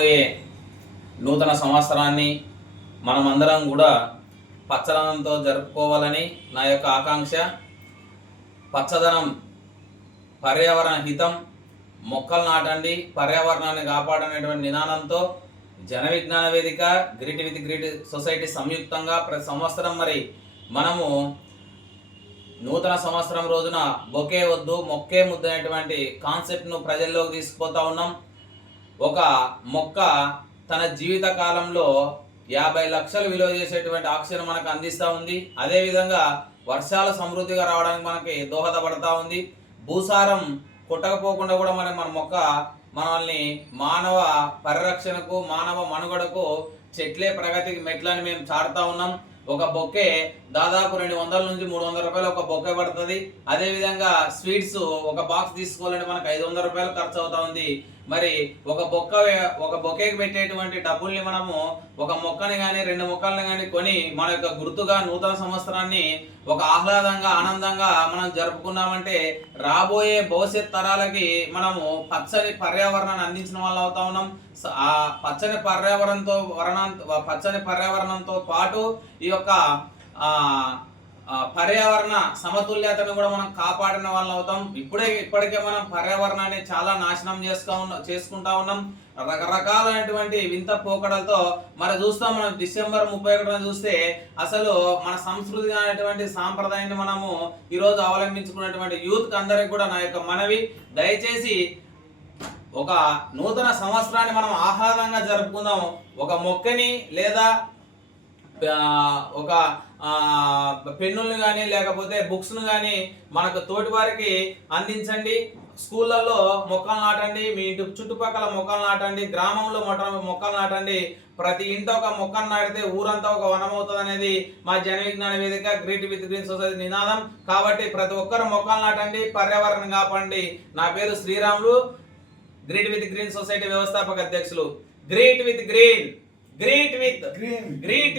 రాబోయే నూతన సంవత్సరాన్ని మనమందరం కూడా పచ్చదనంతో జరుపుకోవాలని నా యొక్క ఆకాంక్ష. పచ్చదనం పర్యావరణ హితం మొక్కలు నాటండి పర్యావరణాన్ని కాపాడనేటువంటి నినాదంతో జన విజ్ఞాన వేదిక గ్రీట్ విత్ గ్రీట్ సొసైటీ సంయుక్తంగా ప్రతి సంవత్సరం మరి మనము నూతన సంవత్సరం రోజున బొకే వద్దు మొక్కే ముద్దు అనేటువంటి కాన్సెప్ట్ను ప్రజల్లోకి తీసుకుపోతా ఉన్నాం. ఒక మొక్క తన జీవిత కాలంలో యాభై లక్షలు విలువ చేసేటువంటి ఆక్సిజన్ మనకు అందిస్తూ ఉంది. అదేవిధంగా వర్షాలు సమృద్ధిగా రావడానికి మనకి దోహదపడతా ఉంది. భూసారం కొట్టకపోకుండా కూడా మనం మన మొక్క మనల్ని మానవ పరిరక్షణకు మానవ మనుగడకు చెట్లే ప్రగతికి మెట్లని మేము చాడుతూ ఉన్నాం. ఒక బొక్కే దాదాపు రెండు వందల నుంచి మూడు వందల రూపాయలు ఒక బొకే పడుతుంది. అదేవిధంగా స్వీట్స్ ఒక బాక్స్ తీసుకోవాలంటే మనకు ఐదు వందల రూపాయలు ఖర్చు అవుతా ఉంది. మరి ఒక బొక్క ఒక బొకేకి పెట్టేటువంటి డబ్బుల్ని మనము ఒక మొక్కని కానీ రెండు మొక్కల్ని కానీ కొని మన యొక్క గుర్తుగా నూతన సంవత్సరాన్ని ఒక ఆహ్లాదంగా ఆనందంగా మనం జరుపుకున్నామంటే రాబోయే భవిష్యత్ తరాలకి మనము పచ్చని పర్యావరణాన్ని అందించిన వాళ్ళు అవుతా ఉన్నాం. ఆ పచ్చని పర్యావరణంతో వర్ణం పచ్చని పర్యావరణంతో పాటు ఈ యొక్క పర్యావరణ సమతుల్యతను కూడా మనం కాపాడిన వాళ్ళు అవుతాం. ఇప్పుడే ఇప్పటికే మనం పర్యావరణాన్ని చాలా నాశనం చేస్తూ ఉన్న చేసుకుంటా ఉన్నాం. రకరకాలైనటువంటి వింత పోకడలతో మరి చూస్తాం మనం డిసెంబర్ ముప్పై ఒకటిన చూస్తే అసలు మన సంస్కృతి అనేటువంటి సాంప్రదాయాన్ని మనము ఈరోజు అవలంబించుకున్నటువంటి యూత్ అందరికి కూడా నా యొక్క మనవి. దయచేసి ఒక నూతన సంవత్సరాన్ని మనం ఆహ్లాదంగా జరుపుకుందాం. ఒక మొక్కని లేదా ఒక పెన్నుల్ని కానీ లేకపోతే బుక్స్ను కానీ మనకు తోటి వారికి అందించండి. స్కూళ్ళల్లో మొక్కలు నాటండి మీ ఇంటి చుట్టుపక్కల మొక్కలు నాటండి గ్రామంలో మొట్ట మొక్కలు నాటండి. ప్రతి ఇంట ఒక మొక్కను నాటితే ఊరంతా ఒక వనం అవుతుంది అనేది మా జన విజ్ఞాన వేదిక గ్రీట్ విత్ గ్రీన్ సొసైటీ నినాదం. కాబట్టి ప్రతి ఒక్కరు మొక్కలు నాటండి పర్యావరణం కాపాడండి. నా పేరు Sriramulu greet with green society వ్యవస్థాపక అధ్యక్షులు. Greet with green greet with green. Greet